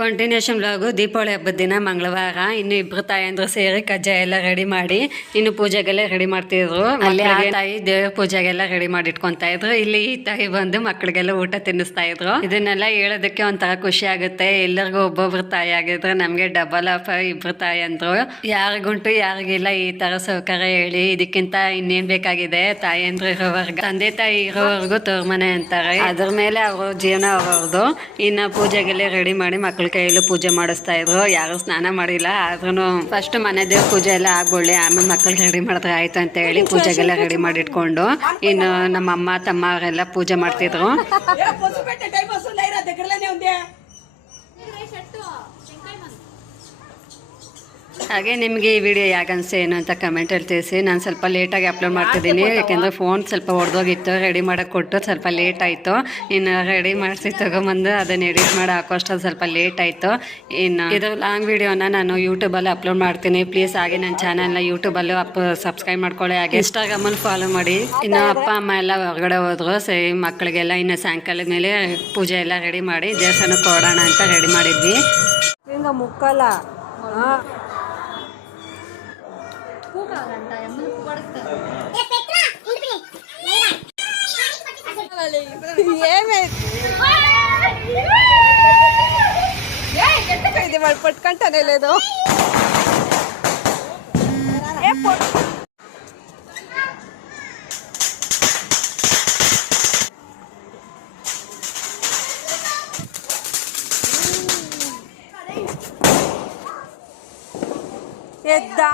Continuation vlog Deepavali ಹಬ್ಬದ ದಿನ ಮಂಗಳವಾರ ಇನ್ನು ಇಬ್ರು ತಾಯಂದ್ರು ಸೇರಿ ಕಜ್ಜಾಯ ಎಲ್ಲ ರೆಡಿ ಮಾಡಿ ಇನ್ನು ಪೂಜೆಗೆಲ್ಲ ರೆಡಿ ಮಾಡ್ತಿದ್ರು. ಅಲ್ಲಿ ಆ ತಾಯಿ ದೇವ್ರ ಪೂಜೆಗೆಲ್ಲ ರೆಡಿ ಮಾಡಿ ಇಟ್ಕೊಂತಾ ಇದ್ರು. ಇಲ್ಲಿ ಈ ತಾಯಿ ಬಂದು ಮಕ್ಕಳಿಗೆಲ್ಲ ಊಟ ತಿನ್ನಿಸ್ತಾ ಇದ್ರು. ಇದನ್ನೆಲ್ಲ ಹೇಳೋದಕ್ಕೆ ಒಂಥರ ಖುಷಿ ಆಗುತ್ತೆ. ಎಲ್ಲರಿಗೂ ಒಬ್ಬೊಬ್ರು ತಾಯಿ ಆಗಿದ್ರು, ನಮ್ಗೆ ಡಬಲ್ ಆಫ್ ಇಬ್ರು ತಾಯಿ ಅಂದ್ರು. ಯಾರಿಗುಂಟು ಯಾರಿಗಿಲ್ಲ ಈ ತರ ಸೌಕರ್ಯ ಹೇಳಿ. ಇದಕ್ಕಿಂತ ಇನ್ನೇನ್ ಬೇಕಾಗಿದೆ? ತಾಯಿ ಅಂದ್ರೆ ಇರೋವರ್ಗ, ತಂದೆ ತಾಯಿ ಇರೋವರೆಗೂ ತೋರ್ಮನೆ ಅಂತಾರೆ. ಅದ್ರ ಮೇಲೆ ಅವ್ರ ಜೀವನ ಅವ್ರವ್ರದ್ದು. ಇನ್ನ ಪೂಜೆಗೆಲ್ಲ ರೆಡಿ ಮಾಡಿ ಮಕ್ಳ ಕೈಯಲ್ಲೂ ಪೂಜೆ ಮಾಡಿಸ್ತಾ ಇದ್ರು. ಯಾರು ಸ್ನಾನ ಮಾಡಿಲ್ಲ, ಆದ್ರೂ ಫಸ್ಟ್ ಮನೆ ದೇವ್ರ ಪೂಜೆ ಎಲ್ಲ ಆಗ್ಕೊಳ್ಳಿ, ಆಮೇಲೆ ಮಕ್ಕಳಿಗೆ ರೆಡಿ ಮಾಡಿದ್ರೆ ಆಯ್ತು ಅಂತ ಹೇಳಿ ಪೂಜೆಗೆಲ್ಲ ರೆಡಿ ಮಾಡಿ ಇಟ್ಕೊಂಡು ಇನ್ನು ನಮ್ಮ ಅಮ್ಮ ತಮ್ಮ ಅವರೆಲ್ಲ ಪೂಜೆ ಮಾಡ್ತಿದ್ರು. ಹಾಗೆ ನಿಮಗೆ ಈ ವಿಡಿಯೋ ಯಾಕೆ ಅನಿಸ್ತು ಏನು ಅಂತ ಕಮೆಂಟಲ್ಲಿ ತಿಳಿಸಿ. ನಾನು ಸ್ವಲ್ಪ ಲೇಟಾಗಿ ಅಪ್ಲೋಡ್ ಮಾಡ್ತಿದ್ದೀನಿ, ಯಾಕೆಂದರೆ ಫೋನ್ ಸ್ವಲ್ಪ ಹೊಡೆದೋಗಿತ್ತು. ರೆಡಿ ಮಾಡೋಕ್ಕೆ ಕೊಟ್ಟು ಸ್ವಲ್ಪ ಲೇಟ್ ಆಯಿತು. ಇನ್ನು ರೆಡಿ ಮಾಡಿಸಿ ತೊಗೊಂಬಂದು ಅದನ್ನು ಎಡಿಟ್ ಮಾಡಿ ಹಾಕೋಷ್ಟೊಂದು ಸ್ವಲ್ಪ ಲೇಟ್ ಆಯಿತು. ಇನ್ನು ಇದು ಲಾಂಗ್ ವಿಡಿಯೋನ ನಾನು ಯೂಟ್ಯೂಬಲ್ಲಿ ಅಪ್ಲೋಡ್ ಮಾಡ್ತೀನಿ. ಪ್ಲೀಸ್ ಹಾಗೆ ನನ್ನ ಚಾನಲ್ನ ಯೂಟ್ಯೂಬಲ್ಲೂ ಸಬ್ಸ್ಕ್ರೈಬ್ ಮಾಡ್ಕೊಳ್ಳಿ, ಹಾಗೆ ಇನ್ಸ್ಟಾಗ್ರಾಮಲ್ಲಿ ಫಾಲೋ ಮಾಡಿ. ಇನ್ನು ಅಪ್ಪ ಅಮ್ಮ ಎಲ್ಲ ಹೊರಗಡೆ ಹೋದ್ರು. ಸರಿ ಮಕ್ಕಳಿಗೆಲ್ಲ ಇನ್ನು ಸಾಯಂಕಾಲದ ಮೇಲೆ ಪೂಜೆ ಎಲ್ಲ ರೆಡಿ ಮಾಡಿ ದೇವಸ್ಥಾನಕ್ಕೆ ಹೊರಡೋಣ ಅಂತ ರೆಡಿ ಮಾಡಿದ್ವಿ. ಮುಕ್ಕಲ್ಲ ఇది వాళ్ళు పట్టుకుంటానే లేదు. ఎద్దా